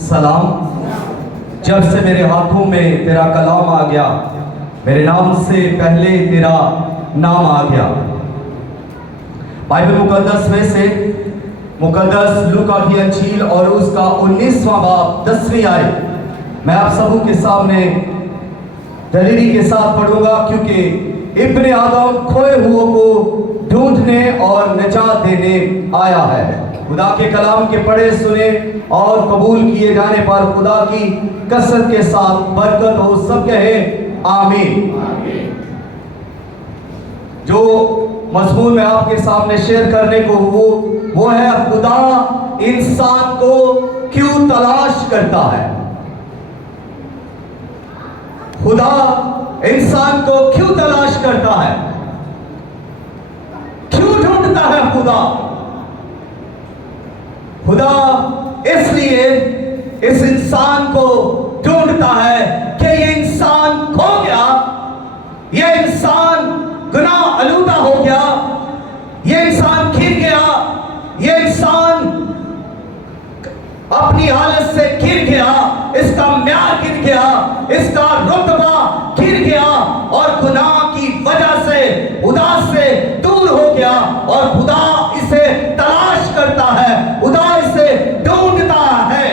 سلام۔ جب سے میرے ہاتھوں میں تیرا کلام آ گیا، میرے نام سے پہلے تیرا نام آ گیا۔ بائبل مقدس میں سے مقدس لوکا کی انجیل اور اس کا 19واں باب 10ویں آیت میں آپ سبوں کے سامنے دلیری کے ساتھ پڑھوں گا، کیونکہ ابن آدم کھوئے ہوئے کو ڈھونڈنے اور نجات دینے آیا ہے۔ خدا کے کلام کے پڑھے سنے اور قبول کیے جانے پر خدا کی کثرت کے ساتھ برکت ہو، سب کہیں آمین۔ جو مضمون میں آپ کے سامنے شیئر کرنے کو وہ ہے خدا انسان کو کیوں تلاش کرتا ہے۔ خدا انسان کو کیوں تلاش کرتا ہے، کیوں ڈھونڈتا ہے خدا اس لیے اس انسان کو ڈھونڈتا ہے کہ یہ انسان کھو گیا، یہ انسان گناہ آلودہ ہو گیا، یہ انسان گر گیا، یہ انسان اپنی حالت سے گر گیا، اس کا معیار گر گیا، اس کا رتبہ گر گیا اور گناہ کی وجہ سے خدا سے دور ہو گیا، اور خدا اسے تلاش کرتا ہے، خدا اسے ڈھونڈتا ہے۔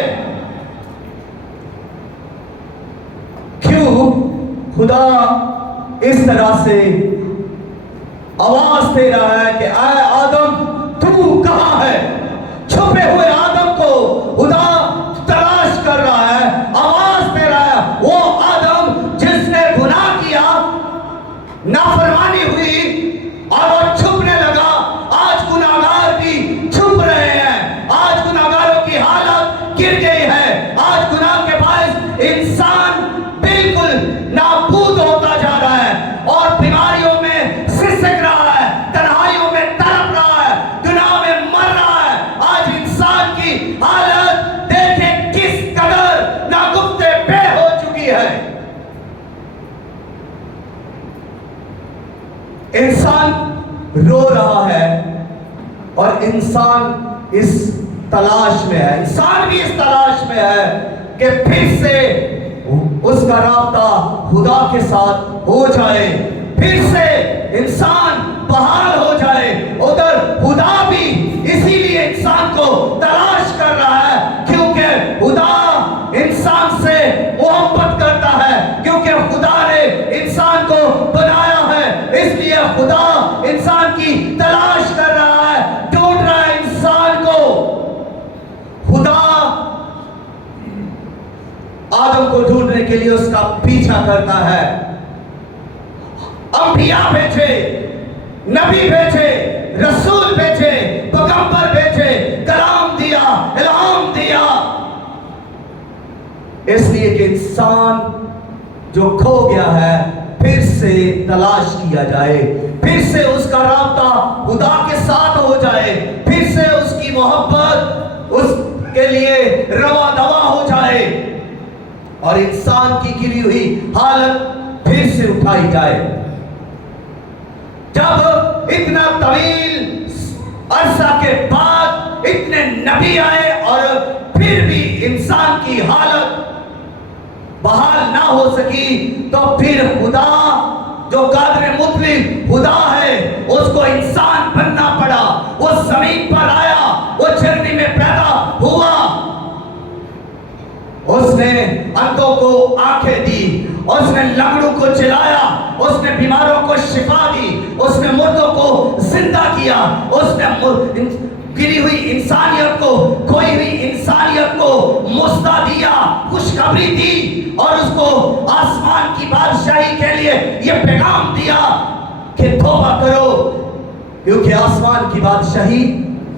کیوں خدا اس طرح سے آواز دے رہا ہے کہ اے آدم تو کہاں ہے؟ چھپے ہوئے آدم کو خدا تلاش کر رہا ہے، آواز دے رہا ہے۔ وہ آدم جس نے گناہ کیا، نافرمانی ہوئی اور وہ چھپنے لگا، آج گناہگار بھی چھپ رہے ہیں، آج گناہگاروں کی حالت گر گئی ہے، آج گناہ کے باعث انسان بالکل نابود ہوتا جا رہا ہے اور بیماریوں میں سسک رہا ہے، تنہائیوں میں تڑپ رہا ہے، گناہ میں مر رہا ہے۔ آج انسان کی حالت دیکھیں کس قدر ناگفتہ بے ہو چکی ہے۔ انسان رو رہا ہے اور انسان اس تلاش میں ہے، انسان بھی اس تلاش میں ہے کہ پھر سے اس کا رابطہ خدا کے ساتھ ہو جائے، پھر سے انسان بحال ہو جائے۔ ادھر خدا بھی اسی لیے انسان کو تلاش کر رہا ہے، کیونکہ خدا انسان سے محبت کرتا ہے، کیونکہ خدا نے انسان کو بنایا ہے، اس لیے خدا انسان کی تلاش کر رہا ہے، ڈھونڈ رہا ہے انسان کو۔ خدا آدم کو ڈھونڈنے کے لیے اس کا پیچھا کرتا ہے، انبیاء بھیجے، نبی بھیجے، رسول بھیجے، پیغمبر بھیجے، کلام دیا، الہام دیا، اس لیے کہ انسان جو کھو گیا ہے پھر سے تلاش کیا جائے، پھر سے اس کا رابطہ خدا کے ساتھ ہو جائے، پھر سے اس کی محبت اس کے لیے روا دوا ہو جائے اور انسان کی گری ہوئی حالت پھر سے اٹھائی جائے۔ جب اتنا طویل عرصہ کے بعد اتنے نبی آئے اور پھر بھی انسان کی حالت بحال نہ ہو سکی، تو پھر خدا جو قادر مطلق خدا ہے، اس کو انسان بننا پڑا، وہ زمین پر آیا، وہ چرنی میں پیدا ہوا، اس نے اندھوں کو آنکھیں دی، اس نے لنگڑوں کو چلایا، اس نے بیماروں کو شفا دی، اس نے مردوں کو زندہ کیا، اس نے گری ہوئی انسانیت کو، کھوئی ہوئی انسانیت کو مژدہ دیا، خوشخبری دی، اور اس کو آسمان کی بادشاہی کے لیے یہ پیغام دیا کہ توبہ کرو، کیونکہ آسمان کی بادشاہی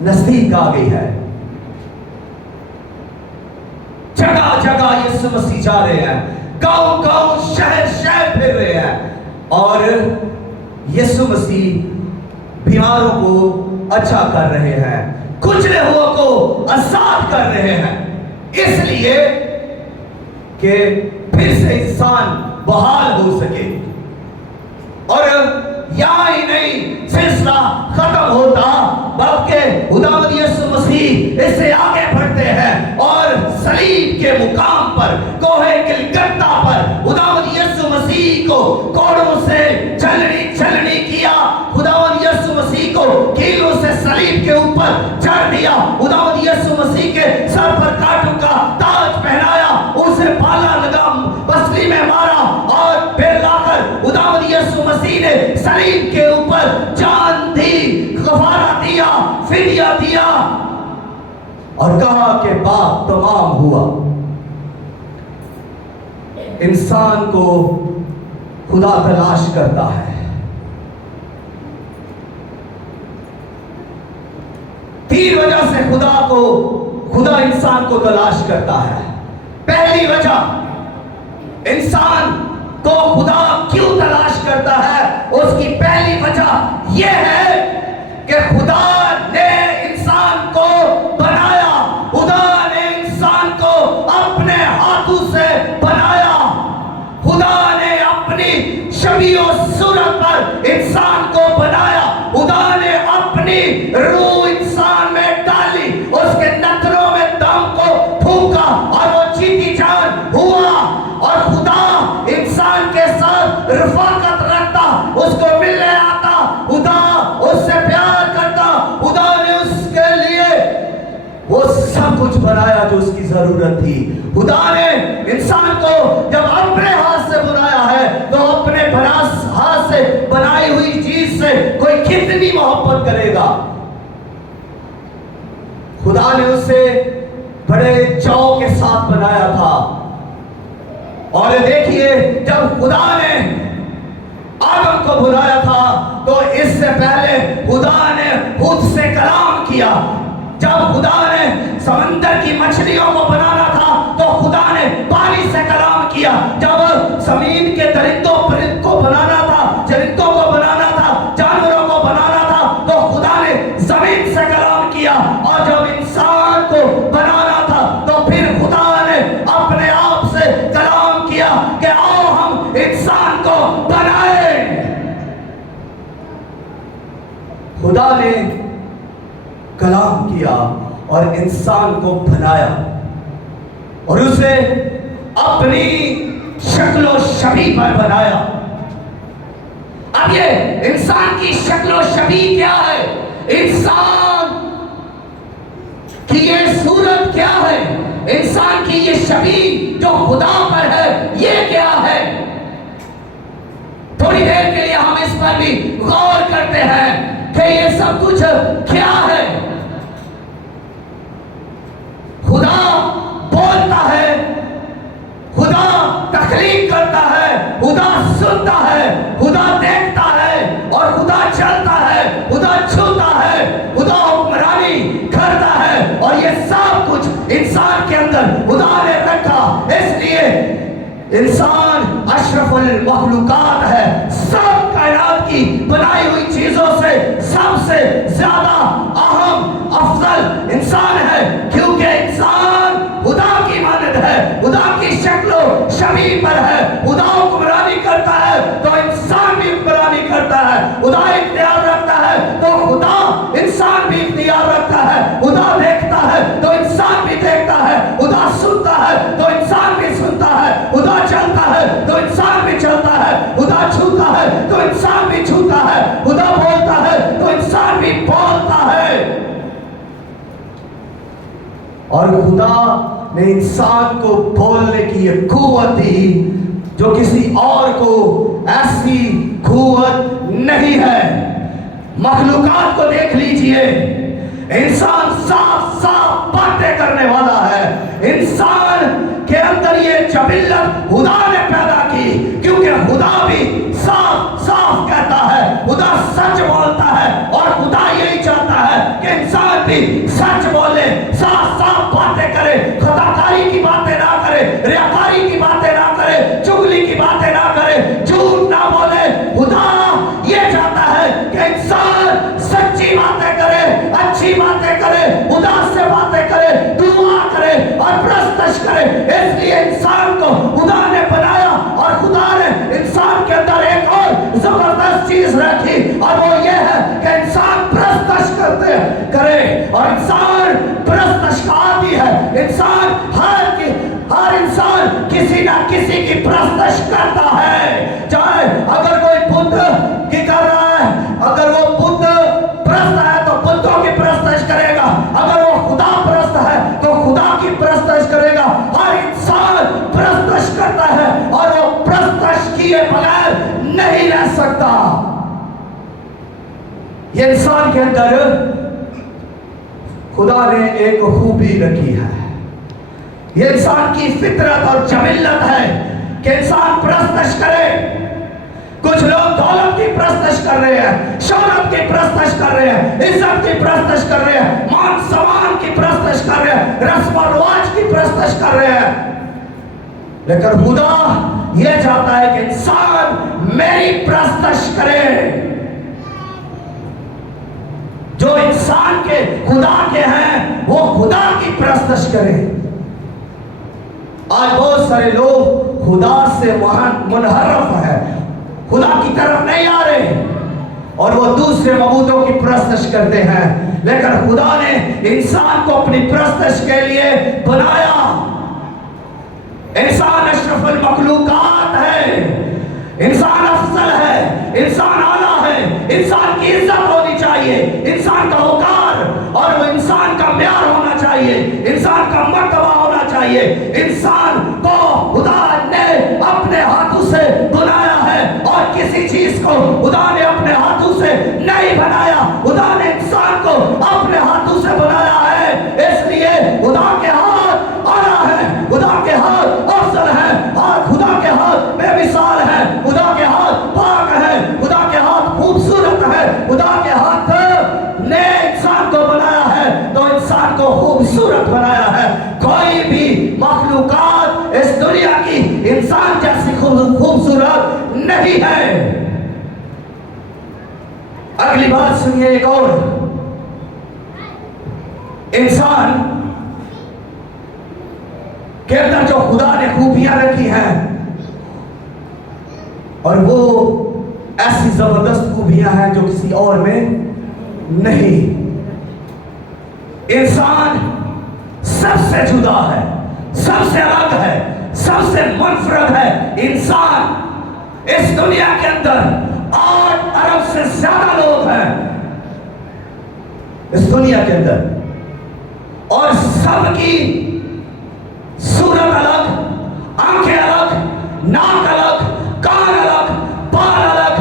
نزدیک آ گئی ہے۔ جگہ جگہ یسوع مسیح جا رہے ہیں، گاؤں گاؤں شہر شہر پھر رہے ہیں، اور یسوع مسیح بیماروں کو اچھا کر رہے ہیں، کچلے ہوا کو آزاد کر رہے ہیں، اس لیے کہ پھر سے انسان بحال ہو سکے۔ اور یہاں ہی نہیں سلسلہ ختم ہوتا، بلکہ خداوند یسوع مسیح اس سے آگے بڑھتے ہیں اور सलीब के मुकाम पर, कोहे गिलगत्ता पर खुदावंद यीशु मसीह को कोड़ों से छलनी किया, खुदावंद यीशु मसीह को कीलों से सलीब के ऊपर चढ़ दिया, खुदावंद यीशु मसीह के सर पर कांटों का ताज पहनाया, उसे पाला लगा, पसली में मारा और फिर लाकर खुदावंद यीशु मसीह ने सलीब के ऊपर जान दी, कफारा दिया, फिदिया दिया और कहा कि बात तमाम हुआ। इंसान को खुदा तलाश करता है। तीन वजह से खुदा इंसान को तलाश करता है। पहली वजह, इंसान को खुदा क्यों तलाश करता है, उसकी पहली वजह यह है कि खुदा ने इंसान को बनाया, खुदा ने इंसान को अपने हाथों से बनाया, खुदा ने अपनी शबीह और सूरत पर इंसान को बनाया, खुदा ने अपनी रूह इंसान में डाली, उसके नथनों में दम को फूंका और वो जीती जान हुआ, और खुदा इंसान के साथ रफाकत रखता, उसको मिलने आता, खुदा उससे प्यार करता, खुदा ने उसके लिए वो सब कुछ बनाया जो उसकी जरूरत थी। खुदा ने इंसान को जब अपने हाथ से बनाया है तो अपने हाथ से बनाई हुई चीज से कोई कितनी मोहब्बत करेगा। खुदा ने उसे बड़े चाव के साथ बनाया था। और देखिए, जब खुदा ने आदम को बुलाया था तो इससे पहले खुदा ने खुद से कलाम किया। जब खुदा ने समंदर की मछलियों को बनाना था तो खुदा ने पानी से कलाम किया। जब जमीन के दरिंदों को बनाना था, चरिंदों को बनाना था, जानवरों को बनाना था तो खुदा ने जमीन से कलाम किया। और जब इंसान को बनाना था तो फिर खुदा ने अपने आप से कलाम किया कि आओ हम इंसान को बनाए। खुदा ने कलाम किया और इंसान को बनाया और उसे अपनी शक्लो शबीह पर बनाया। अब ये इंसान की शक्लो शबीह क्या है, इंसान की ये सूरत क्या है, इंसान की ये शबीह जो खुदा पर है ये क्या है। थोड़ी देर के लिए हम इस पर भी गौर करते हैं कि ये सब कुछ क्या है। खुदा बोलता है, खुदा तख्लीक करता है, खुदा सुनता है, खुदा देखता है और खुदा चलता है, खुदा छूता है, खुदा हुक्मरानी करता है और ये सब कुछ इंसान के अंदर खुदा ने रखा। इसलिए इंसान अशरफुल मखलूकात है, सब कायनात की बनाई हुई चीजों से सबसे ज्यादा अहम अफजल इंसान है, क्योंकि इंसान खुदा की मानद है, खुदा की शक्लो शबीह पर है। खुदा हुक्मरानी करता है तो इंसान भी हुक्मरानी करता है, खुदा इख्तियार रखता है तो खुदा इंसान भी इख्तियार रखता है, खुदा देखता है तो इंसान भी देखता है, खुदा सुनता है तो इंसान भी सुनता है, खुदा चलता है तो इंसान भी चलता है, खुदा छूता है तो इंसान भी छूता है, खुदा बोलता है तो इंसान भी बोलता है। और खुदा ने इंसान को बोलने की ये कुव्वत दी जो किसी और को ऐसी कुव्वत नहीं है। मखलूकात को देख लीजिए, इंसान साफ साफ बातें करने वाला है। इंसान के अंदर ये जबिल्लत खुदा ने पैदा की, क्योंकि खुदा भी साफ साफ कहता है, खुदा सच बोलता है और खुदा यही चाहता है कि इंसान भी सच बोले, साफ साफ बातें करे, खताकारी की बातें ना करे, रियाकारी की बातें ना करे, चुगली की बातें ना करे, झूठ ना बोले। खुदा ये चाहता है कि इंसान सच्ची बातें करे, अच्छी बातें करे, खुदा से बातें करे, दुआ करे और प्रस्तश करे। इसलिए इंसान को खुदा ने बनाया और खुदा ने इंसान के अंदर एक और जबरदस्त चीज रखी और वो ये है कि इंसान प्रस्तश करे और इंसान प्रस्तश का आदी है। इंसान हर किसी ना किसी की परस्तिश करता है। चाहे अगर कोई बुद्ध की कर रहा है, अगर वो बुद्ध परस्त है तो बुद्धों की परस्तिश करेगा, अगर वो खुदा परस्त है तो खुदा की परस्तिश करेगा। हर इंसान परस्तिश करता है और वो परस्तिश किए बगैर नहीं रह सकता। ये इंसान के अंदर खुदा ने एक खूबी रखी है। ये इंसान की फितरत और जबिल्लत है कि इंसान परस्तिश करे। कुछ लोग दौलत की परस्तिश कर रहे हैं, शोहरत की परस्तिश कर रहे हैं, इज्जत की परस्तिश कर रहे हैं, मान सम्मान की परस्तिश कर रहे हैं, रस्म और रिवाज की परस्तिश कर रहे हैं। लेकिन खुदा ये चाहता है कि इंसान मेरी परस्तिश करे। जो इंसान के खुदा के हैं वो खुदा की परस्तिश करें। आज बहुत सारे लोग खुदा से मुनहरफ है, खुदा की तरफ नहीं आ रहे और वो दूसरे मबूदों की परस्तिश करते हैं। लेकिन खुदा ने इंसान को अपनी परस्तिश के लिए बनाया। इंसान अशरफुल मखलूकात है, इंसान अफजल है, इंसान आला है, इंसान की इज्जत होनी चाहिए, इंसान का वकार और वो इंसान का म्यार होना चाहिए, इंसान का मर्तबा होना चाहिए। इंसान को खुदा ने अपने हाथों से बनाया है और किसी चीज को खुदा ने अपने हाथों से नहीं बनाया। खुदा ने इंसान को अपने हाथों से बनाया है, इसलिए खुदा के हाथ आला है, खुदा के हाथ अफजल है, खुदा के हाथ बेमिसाल है, खुदा के हाथ पाक है, खुदा के हाथ खूबसूरत है। खुदा के हाथ ने इंसान को बनाया है तो इंसान को खूबसूरत बनाया है। कोई भी मखलूकात इस दुनिया की इंसान जैसी खूबसूरत नहीं है। अगली बात सुनिए, एक और इंसान के अंदर जो खुदा ने खूबियां रखी हैं और वो ऐसी जबरदस्त खूबियां हैं जो किसी और में नहीं। इंसान सबसे जुदा है, सबसे अलग है, सबसे मुनफरद है। इंसान इस दुनिया के अंदर 8 अरब से ज्यादा लोग हैं इस दुनिया के अंदर और सबकी सूरत अलग, आंखें अलग, नाक अलग, कान अलग, बाल अलग,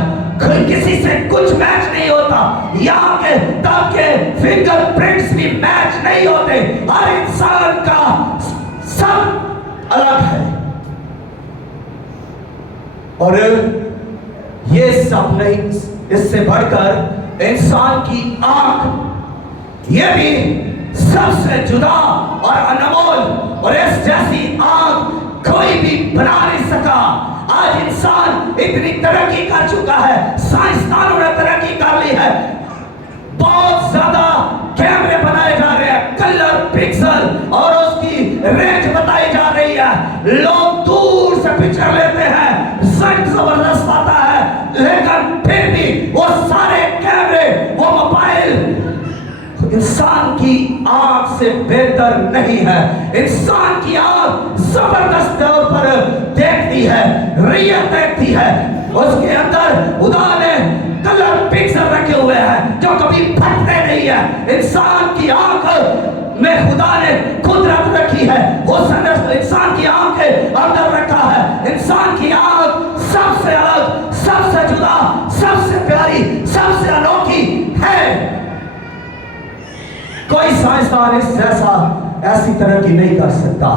किसी से कुछ मैच नहीं होता। यहाँ के तब के फिंगरप्रिंट्स भी मैच नहीं होते। हर इंसान का सब अलग है और ये सब नहीं, इससे बढ़कर इंसान की आंख ये भी सबसे जुदा और अनमोल, और इस जैसी आंख कोई भी बना नहीं सका। आज इंसान इतनी तरक्की कर चुका है, साइंसदानों ने तरक्की कर ली है, बहुत ज्यादा कैमरे बनाए जा रहे हैं, कलर पिक्सल और उसकी रेंज बताई जा रही है। लोग दूर से पिक्चर लेते हैं, रिजल्ट जबरदस्त आता है, लेकिन फिर भी वो सारे कैमरे, वो मोबाइल इंसान की आंख से बेहतर नहीं है। इंसान की आंख जबरदस्त तौर पर देखती है, रियल देखती है। उसके अंदर खुदा ने कलर पिक्सल रखे हुए हैं जो कभी फटते नहीं है। इंसान की आंख में खुदा ने कुदरत रखी है, वो इंसान की आंख के अंदर रखा है। इंसान की आंख सबसे अलग, सबसे जुदा, सबसे प्यारी, सबसे अनोखी है। कोई साइंसदान इस जैसा ऐसी तरक्की नहीं कर सकता।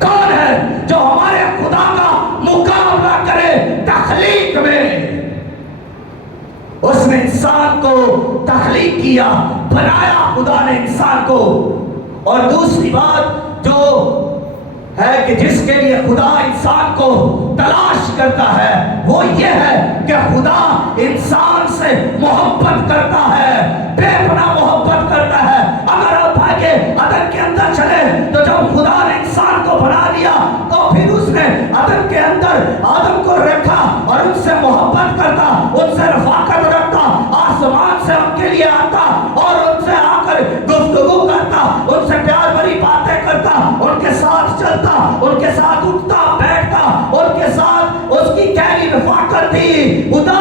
कौन है जो हमारे खुदा का मुकाबला करे तख्लीक में? उसने इंसान को तख्लीक किया, बनाया खुदा ने इंसान को। और दूसरी बात जो है कि जिसके लिए खुदा इंसान को तलाश करता है वो ये है कि खुदा इंसान से मोहब्बत करता है, बेपनाह मोहब्बत करता है। अगर आप आगे अदन के अंदर चले तो जब खुदा ने इंसान को बना दिया तो फिर उसने अदन के अंदर आदम को रखा और उनसे मोहब्बत करता, उनसे रफाकत रखता, आसमान से उनके लिए आता और उनसे आकर गुफ्तगू करता, उनसे प्यार भरी बातें करता, उनके साथ चलता, उनके साथ उठता बैठता। प्रति खुदा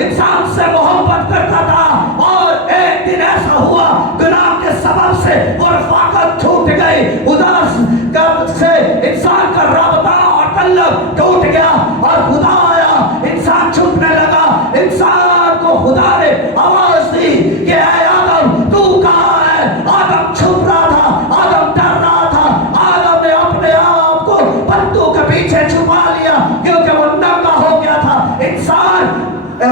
इंसान से मोहब्बत करता था, और एक दिन ऐसा हुआ गुनाह के सबब से वो रफ़ाकत छूट गई, खुदा से इंसान का राबता और तल्लुक टूट गया, और खुदा आया, इंसान छूटने लगा। इंसान को खुदा ने आवाज दी कि ऐ आदम तू कहाँ है? आदम छुप रहा था, आदम डर रहा था, आदम ने अपने आप को पत्तों के पीछे छुपा लिया क्योंकि वो नंगा हो गया था।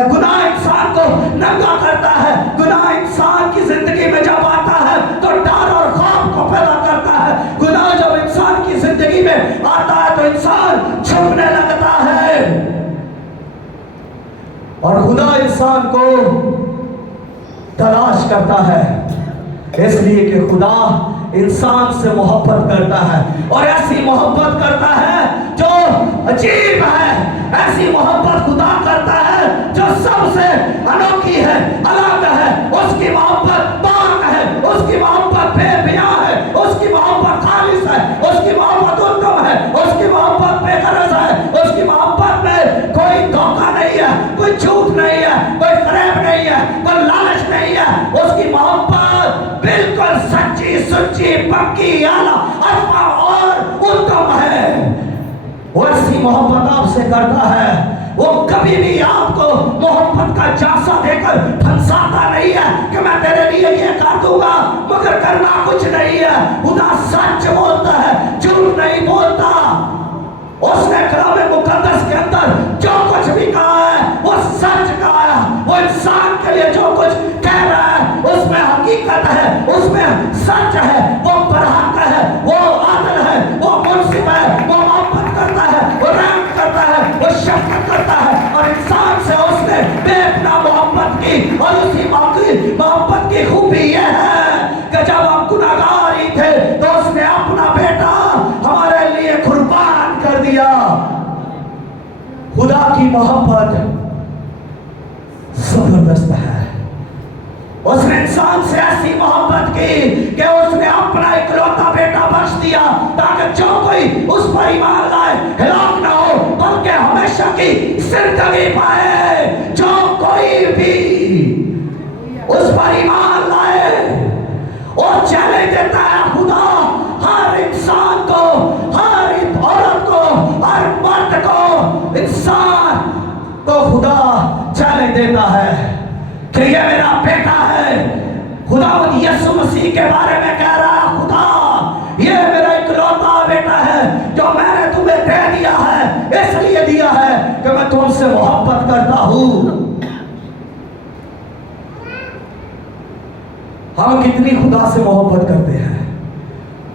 गुनाह इंसान को नंगा करता है। गुनाह इंसान की जिंदगी में जब आता है तो डर और खौफ को पैदा करता है। गुनाह जब इंसान की जिंदगी में आता है तो इंसान छुपने लगता है, और खुदा इंसान को तलाश करता है, इसलिए कि खुदा इंसान से मोहब्बत करता है, और ऐसी मोहब्बत करता है जो अजीब है। ऐसी मोहब्बत खुदा करता है जो सबसे अनोखी है, अलग है। उसकी मोहब्बत पाक है, उसकी मोहब्बत बेबियां है, उसकी मोहब्बत खालिस है, उसकी मोहब्बत उत्तम है, उसकी मोहब्बत बेगरज है, उसकी मोहब्बत में कोई धोखा नहीं है, कोई झूठ नहीं है, कोई फरेब नहीं है, कोई लालच नहीं है। उसकी मोहब्बत बिल्कुल सच्ची सुच्ची पक्की आला अल्फा और उत्तम है। वो ऐसी मोहब्बत आपसे करता है, वो कभी भी आपको मोहब्बत का झांसा देकर फंसाता नहीं है कि मैं तेरे लिए ये कर दूंगा मगर करना कुछ नहीं है। खुदा सच बोलता है, झूठ नहीं बोलता। उसने कलाम मुकद्दस के अंदर जो कुछ भी कहा है वो सच कहा है। वो इंसान के लिए जो कुछ कह रहा है उसमें हकीकत है, उसमें सच है, वो बरहक है, वो आदल है, वो मुनसिफ है, वो मोहब्बत करता है, वो रहम करता है, वो शफकत करता है। और इंसान से उसने बेपनाह मोहब्बत की, और उसी मोहब्बत की खूबी यह है कि जब हम गुनाहगार ही थे तो उसने अपना बेटा हमारे लिए कुर्बान कर दिया। खुदा की मोहब्बत जबरदस्त है। उसने इंसान से ऐसी मोहब्बत की कि उसने अपना इकलौता बेटा बख्श दिया ताकि जो कोई उस पर ईमान लाए हिलाक ना हो बल्कि हमेशा की जिंदगी पाए। जो कोई भी उस पर ईमान लाए और चैलेंज देता है खुदा हर इंसान को, हर औरत को, हर मर्द को, इंसान को खुदा चैलेंज देता है कि ये मेरा बेटा है। खुदा यीशु मसीह के बारे में कह रहा है, खुदा ये मेरा इकलौता बेटा है जो मैंने तुम्हें दे दिया है, इसलिए दिया है कि मैं तुमसे मोहब्बत करता हूं। हम कितनी खुदा से मोहब्बत करते हैं।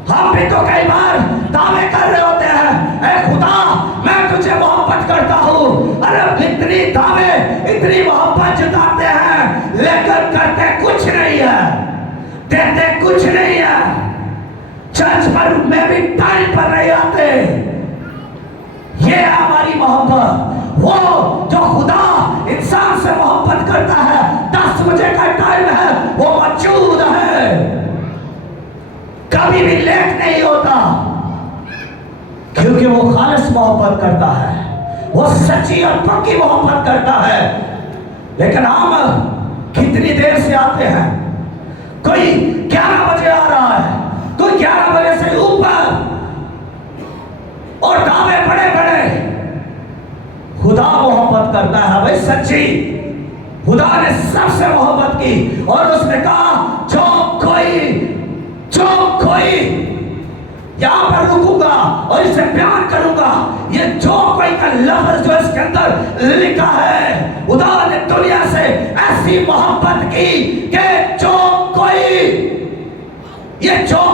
हम भी तो कई बार दावे कर रहे होते हैं, ऐ खुदा मैं तुझे मोहब्बत करता हूं। अरे इतनी दावे इतनी मोहब्बत जताते हैं लेकिन करते कुछ नहीं है, देते कुछ नहीं है। चर्च पर में भी टाइम पर नहीं आते। ये है हमारी मोहब्बत। वो जो खुदा इंसान से मोहब्बत करता है, 10 बजे का टाइम है, वो मौजूद है, कभी भी लेट नहीं होता, क्योंकि वो खालिस मोहब्बत करता है, वो सच्ची और पक्की मोहब्बत करता है। लेकिन हम कितनी देर से आते हैं? कोई 11 बजे आ रहा है, कोई 11 बजे से ऊपर, और दावे बड़े बड़े। खुदा मोहब्बत करता है भाई सच्ची। खुदा ने सबसे मोहब्बत की और उसने कहा जो कोई यहां पर रुकूंगा और इसे बयान करूंगा। ये जो कोई का लफ्ज जो इसके अंदर लिखा है, खुदा ने दुनिया से ऐसी मोहब्बत की कि जो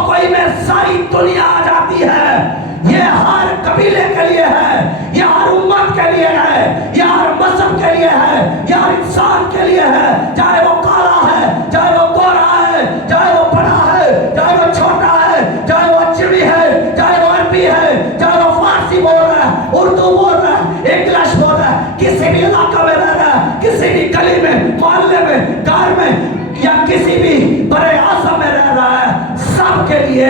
कोई में सारी दुनिया आ जाती है। ये हर कबीले के लिए है, ये हर उम्मत के लिए है, ये हर मजहब के लिए है, ये हर इंसान के लिए है, चाहे वो काला है, चाहे वो गोरा है, चाहे वो बड़ा है, चाहे वो छोटा है, चाहे वो अजमी है, चाहे वो अरबी है, चाहे वो फारसी बोल रहा है, उर्दू बोल रहा है, इंग्लिश बोल रहा है, किसी भी इलाका में रह रहा है, किसी भी गली में, मोहल्ले में, घर में या किसी भी बड़े आसम में रह रहा है, सबके लिए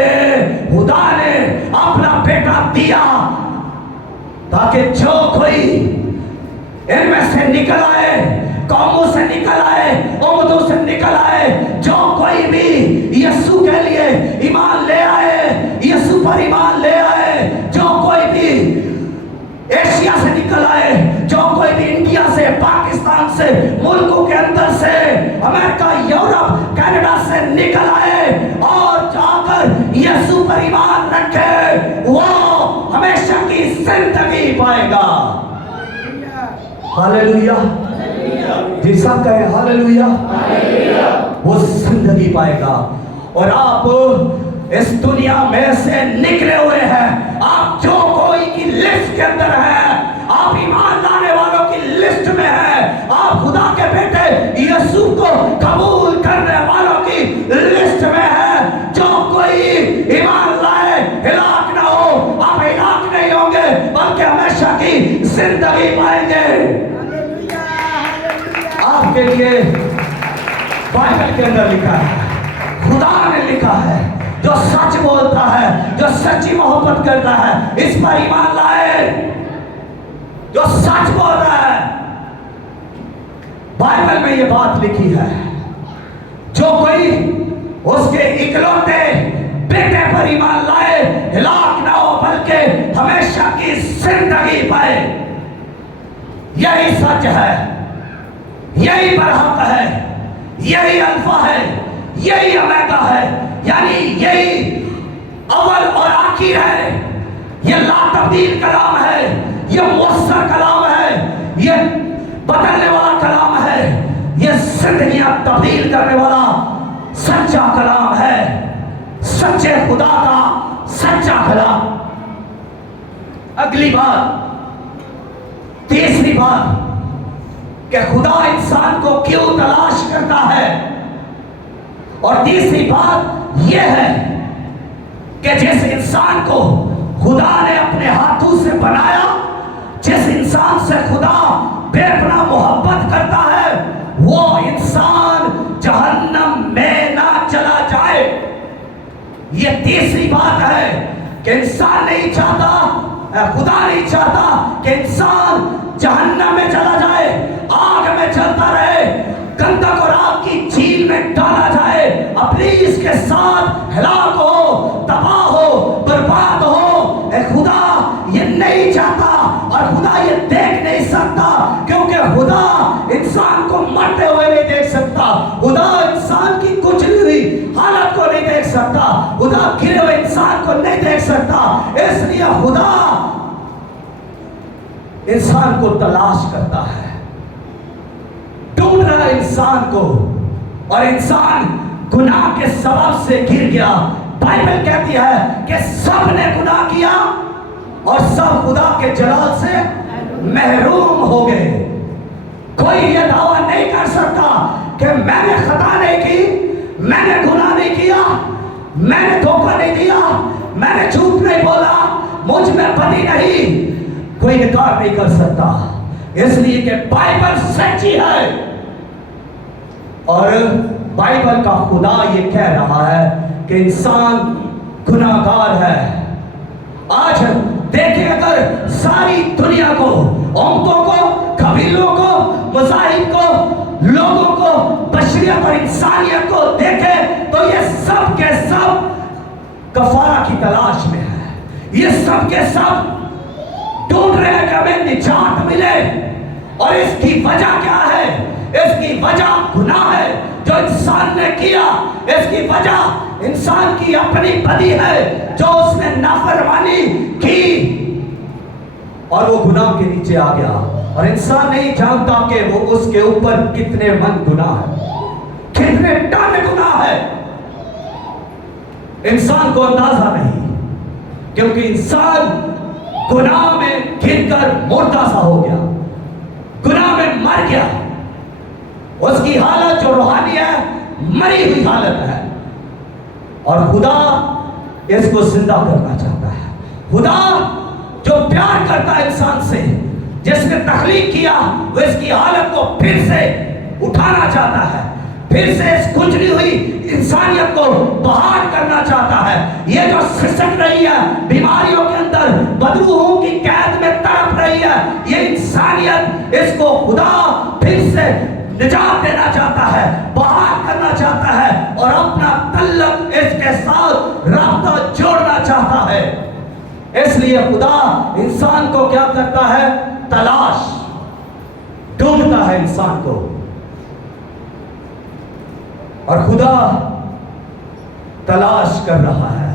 खुदा ने अपना बेटा दिया ताकि जो कोई ان میں سے نکل آئے، قوموں سے نکل آئے، امتوں سے نکل آئے۔ جو کوئی بھی یسوع کے لیے ایمان لے آئے، یسوع پر ایمان لے آئے، جو کوئی بھی ایشیا سے نکل آئے، جو کوئی بھی انڈیا سے، پاکستان سے، ملکوں کے اندر سے، امریکہ، یورپ، کینیڈا سے نکل آئے اور جا کر یسوع پر ایمان رکھے، وہ ہمیشہ کی زندگی پائے گا۔ ہاللیلویا، جی سب کہیں ہاللیلویا، وہ زندگی پائے گا۔ اور آپ اس دنیا میں سے نکلے ہوئے ہیں، آپ جو کوئی کی لسٹ کے اندر ہیں، آپ ایمان لانے والوں کی لسٹ میں ہیں، آپ خدا کے بیٹے یسوع کو قبول کرنے والوں کی لسٹ میں ہیں۔ جو کوئی ایمان لائے ہلاک نہ ہو، آپ ہلاک نہیں ہوں گے بلکہ ہمیشہ کی زندگی پائیں گے۔ آپ کے لیے بائبل کے اندر لکھا ہے، خدا نے لکھا ہے، جو سچ بولتا ہے، جو سچی محبت کرتا ہے، اس پر ایمان لائے۔ جو سچ بول رہا ہے، بائبل میں یہ بات لکھی ہے، جو کوئی اس کے اکلوتے بیٹے پر ایمان لائے ہلاک نہ ہو بلکہ ہمیشہ کی زندگی پائے۔ یہی سچ ہے، یہی برحق ہے، یہی الفا ہے، یہی اومیگا ہے، یعنی یہی اول اور آخر ہے۔ یہ لا تبدیل کلام ہے، یہ مؤثر کلام ہے، یہ بدلنے والا کلام ہے، یہ زندگیاں تبدیل کرنے والا سچا کلام ہے، سچے خدا کا سچا کلام۔ اگلی بات، تیسری بات کہ خدا انسان کو کیوں تلاش کرتا ہے، اور تیسری بات یہ ہے کہ جس انسان کو خدا نے اپنے ہاتھوں سے بنایا، جس انسان سے خدا بے پناہ محبت کرتا ہے، وہ انسان جہنم میں نہ چلا جائے۔ یہ تیسری بات ہے کہ انسان نہیں چاہتا، خدا نہیں چاہتا کہ انسان جہنم میں چلا جائے، آگ میں جلتا رہے، گندک اور آگ کی جھیل میں ڈالا جائے، ابلیس کے ساتھ ہلاک ہو، تباہ ہو، برباد ہو۔ اے خدا یہ نہیں چاہتا، اور خدا یہ دیکھ نہیں سکتا، کیونکہ خدا انسان کو مرتے ہوئے نہیں دیکھ سکتا، خدا انسان کی کچلی ہوئی حالت کو نہیں دیکھ سکتا، خدا گرے ہوئے انسان کو نہیں دیکھ سکتا۔ اس لیے خدا انسان کو تلاش کرتا ہے، ڈھونڈ رہا ہے انسان کو، اور انسان گناہ کے سبب سے گر گیا۔ بائبل کہتی ہے کہ سب نے گناہ کیا اور سب خدا کے جلال سے محروم ہو گئے۔ کوئی یہ دعویٰ نہیں کر سکتا کہ میں نے خطا نہیں کی، میں نے گناہ نہیں کیا، میں نے دھوکہ نہیں دیا، میں نے جھوٹ نہیں بولا، مجھ میں بدی نہیں۔ کوئی انکار نہیں کر سکتا، اس لیے کہ بائبل سچی ہے، اور بائبل کا خدا یہ کہہ رہا ہے کہ انسان گناہگار ہے۔ آج دیکھیں، اگر ساری دنیا کو، امتوں کو، قبیلوں کو، مذاہب کو، لوگوں کو، بشریت اور انسانیت کو دیکھیں تو یہ سب کے سب کفارہ کی تلاش میں ہے، یہ سب کے سب ڈھونڈ رہے ہیں کہ ہمیں نجات ملے۔ اور اس کی وجہ کیا ہے؟ اس کی وجہ گناہ ہے جو انسان نے کیا، اس کی وجہ انسان کی اپنی بدی ہے جو اس نے نافرمانی کی، اور وہ گناہ کے نیچے آ گیا، اور انسان نہیں جانتا کہ وہ اس کے اوپر کتنے من گناہ ہے، کتنے ٹن گناہ ہے۔ انسان کو اندازہ نہیں، کیونکہ انسان گناہ میں گر کر مردہ سا ہو گیا، گناہ میں مر گیا۔ اس کی حالت جو روحانی ہے، مری ہوئی حالت ہے، اور خدا اس کو زندہ کرنا چاہتا ہے۔ خدا جو پیار کرتا ہے انسان سے، جس نے تخلیق کیا، وہ اس کی حالت کو پھر سے اٹھانا چاہتا ہے، پھر سے اس کچلی ہوئی انسانیت کو بحال کرنا چاہتا ہے۔ یہ جو سسک رہی ہے بیماریوں کے اندر، بدبوؤں کی قید میں تڑپ رہی ہے، یہ انسانیت اس کو निजात देना चाहता है, बहाल करना चाहता है और अपना तल्लक इसके साथ राब्ता जोड़ना चाहता है। इसलिए खुदा इंसान को क्या करता है? तलाश, ढूंढता है इंसान को। और खुदा तलाश कर रहा है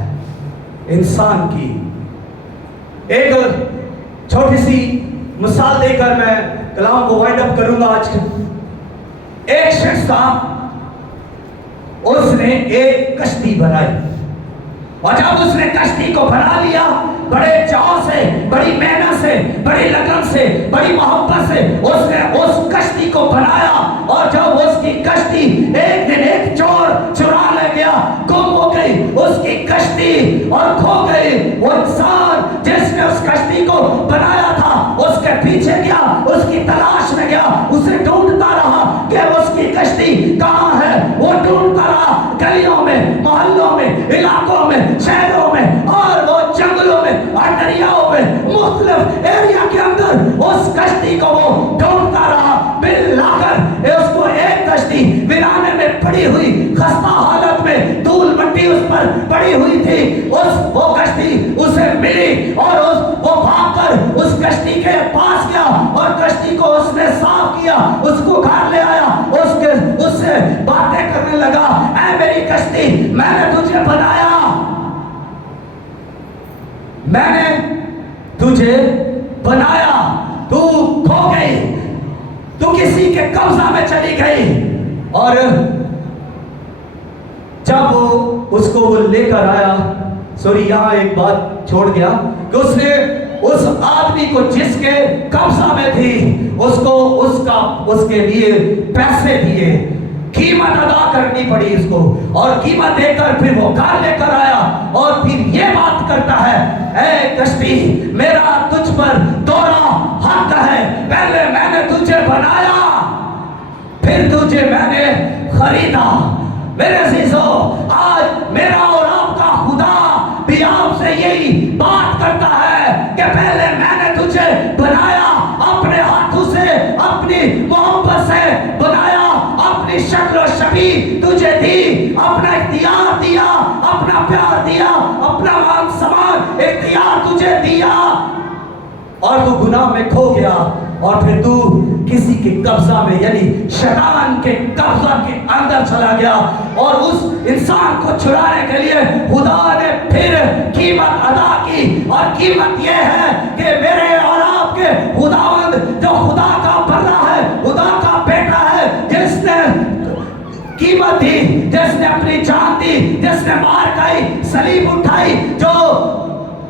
इंसान की। एक छोटी सी मिसाल देकर मैं कलाम को वाइंड अप करूंगा आज। एक शख्स था, उसने एक कश्ती बनाई और जब उसने कश्ती को बना लिया, बड़े चाव से, बड़ी मेहनत से, बड़ी लगन से, बड़ी मोहब्बत से उसने उस कश्ती को बनाया। और जब उसकी कश्ती एक दिन एक चोर चुरा ले गया, गुम हो गई उसकी कश्ती और खो गई, वो इंसान जिसने उस कश्ती को बनाया था उसके पीछे गया, उसकी तलाश में गया, उसे ढूंढता रहा कि उसकी कश्ती कहाँ है। वो ढूंढता रहा गलियों में, मोहल्लों में, इलाकों में, शहरों में और वो जंगलों में और दरियाओं में, मुख्तलिफ एरिया के अंदर उस कश्ती को वो ढूंढता रहा। बिल लाकर उसको एक कश्ती वीराने में पड़ी हुई, खस्ता हालत में, धूल मिट्टी उस पर पड़ी हुई थी, वो कश्ती उसे मिली और वो भागकर उस कश्ती के पास गया और कश्ती को उसने साफ किया, उसको घर ले आया, उससे बातें करने लगा। ऐ मेरी कश्ती, मैंने तुझे बनाया, मैंने तुझे बनाया, तू खो गई, तू किसी के कब्जा में चली गई। और जब उसको वो लेकर आया, सॉरी यहाँ एक बात छोड़ गया कि उसने उस आदमी को जिसके कब्जा में थी उसके लिए पैसे दिए, कीमत अदा करनी पड़ी इसको, और कीमत देकर फिर वो घर लेकर आया और फिर ये बात करता है, ऐ कश्ती, मेरा तुझ पर दोहरा हक है। पहले मैंने तुझे बनाया, फिर तुझे मैंने खरीदा। मेरे अजीजों, आज मेरा और आपका खुदा भी आपसे यही बात करता है कि पहले मैंने तुझे बनाया, अपने हाथों से, अपनी मोहब्बत से बनाया, अपनी शक्ल और शक्ल तुझे दी, अपना इख्तियार दिया, अपना प्यार दिया, अपना मान सम्मान इख्तियार तुझे दिया, और तू गुनाह में खो गया और फिर तू किसी के कब्जा में यानी शैतान के कब्जा के अंदर चला गया। और उस इंसान को छुड़ाने के लिए खुदा ने फिर कीमत अदा की, और कीमत यह है कि मेरे और आपके खुदावंद जो खुदा का बंदा है, खुदा का बेटा है, जिसने कीमत दी, जिसने अपनी जान दी, जिसने मार खाई, सलीब उठाई, जो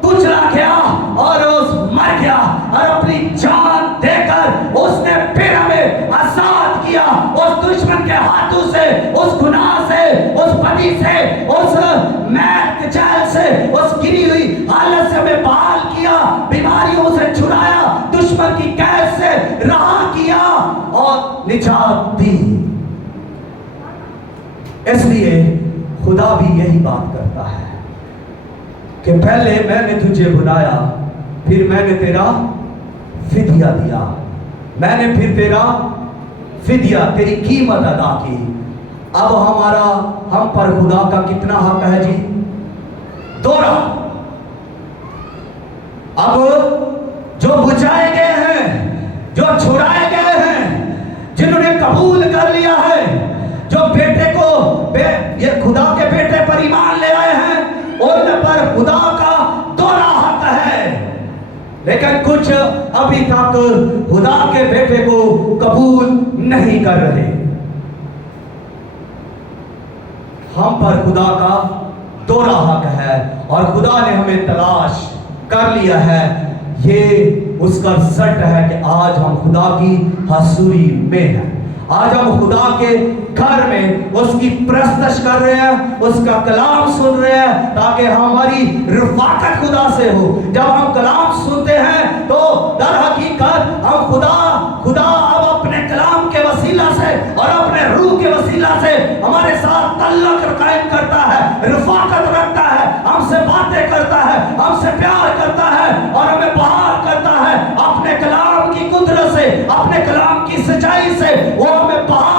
कुचला गया और उस मर गया और अपनी जान देकर उसने फिर हमें आजाद किया उस दुश्मन के हाथों से, उस गुनाह से, उस बदी से, उस मैल के जाल से, उस गिरी हुई हालत से हमें बहाल किया, बीमारियों से छुड़ाया, दुश्मन की कैद से रहा किया और निजात दी। इसलिए खुदा भी यही बात करता है कि पहले मैंने तुझे बनाया, फिर मैंने तेरा फिदिया दिया, मैंने फिर तेरा फिदिया, तेरी कीमत अदा की। अब हम पर खुदा का कितना हक है जी? दोहरा। अब जो बुझाए गए हैं, जो छुड़ाए गए हैं, जिन्होंने कबूल कर लिया है, जो बेटे को ये खुदा के बेटे पर ईमान ले आए हैं, उन पर खुदा का दोहरा हक है। लेकिन कुछ अभी तक खुदा के बेटे को कबूल नहीं कर रहे। हम पर खुदा का दोहरा हक है और खुदा ने हमें तलाश कर लिया है। ये उसका रिजल्ट है कि आज हम खुदा की हजूरी में हैं। आज हम खुदा के घर में उसकी प्रस्तश कर रहे हैं, उसका कलाम सुन रहे हैं, ताकि हमारी रफाकत खुदा से हो। जब हम कलाम सुनते हैं तो दर हकीकत हम खुदा अब अपने कलाम के वसीला से और अपने रूह के वसीला से हमारे साथ तल्लक कायम करता है, रफाकत रखता है, हमसे बातें करता है, हमसे प्यार करता है और हमें बहाल करता है अपने कलाम की कुदरत से, अपने कलाम की सच्चाई से। वो हमें बहाल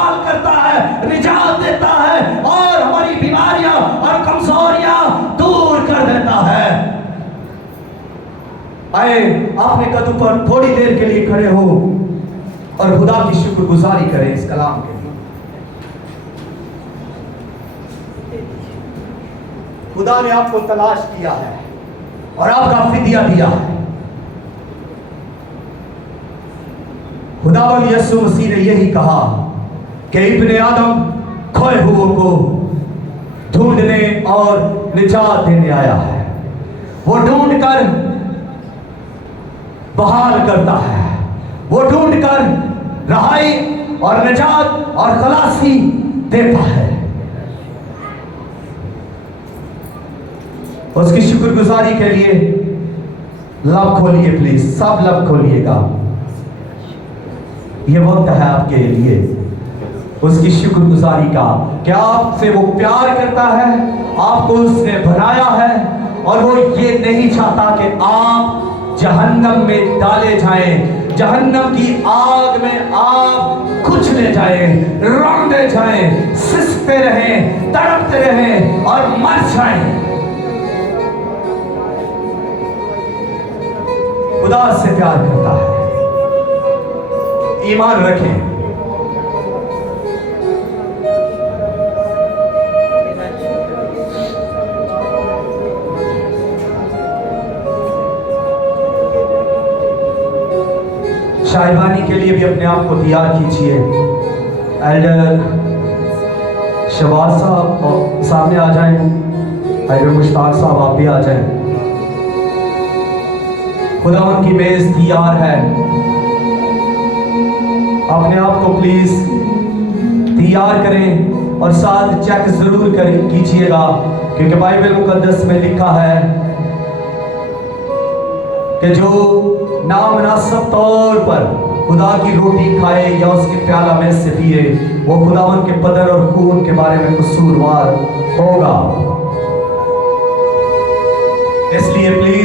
आए अपने कदम पर थोड़ी देर के लिए खड़े हो और खुदा की शुक्रगुजारी करें इस कलाम के लिए। खुदा ने आपको तलाश किया है और आपका फिदिया दिया है। खुदावंद यीशु मसीह ने यही कहा कि इब्ने आदम खोए हुओं को ढूंढने और निजात देने आया है। वो ढूंढ कर बहाल करता है, वो ढूंढ कर रहाई और निजात और खलासी देता है। उसकी शुक्रगुजारी के लिए लब खोलिए प्लीज, सब लब खोलिएगा। ये वक्त है आपके लिए उसकी शुक्रगुजारी का कि आपसे वो प्यार करता है, आपको उसने बनाया है और वो ये नहीं चाहता कि आप जहन्नम में डाले जाएं, जहन्नम की आग में आप कुचले जाएं, रौंदे जाएं, सिसते रहें, तड़पते रहें और मर जाएं। खुदा से प्यार करता है। ईमान रखें। शाहिबानी के लिए भी अपने आप को तैयार कीजिए। एल्डर शहबाज साहब सामने आ जाएं, एल्डर मुश्ताक साहब आप भी आ जाएं। खुदावंद की मेज तैयार है, अपने आप को प्लीज तैयार करें और साथ चेक जरूर कीजिएगा, क्योंकि बाइबल मुकद्दस में लिखा है कि जो नामुनासिब तौर पर खुदा की रोटी खाए या उसके प्याला में से पिए, वो खुदावंद के बदन और खून के बारे में कसूरवार होगा। इसलिए प्लीज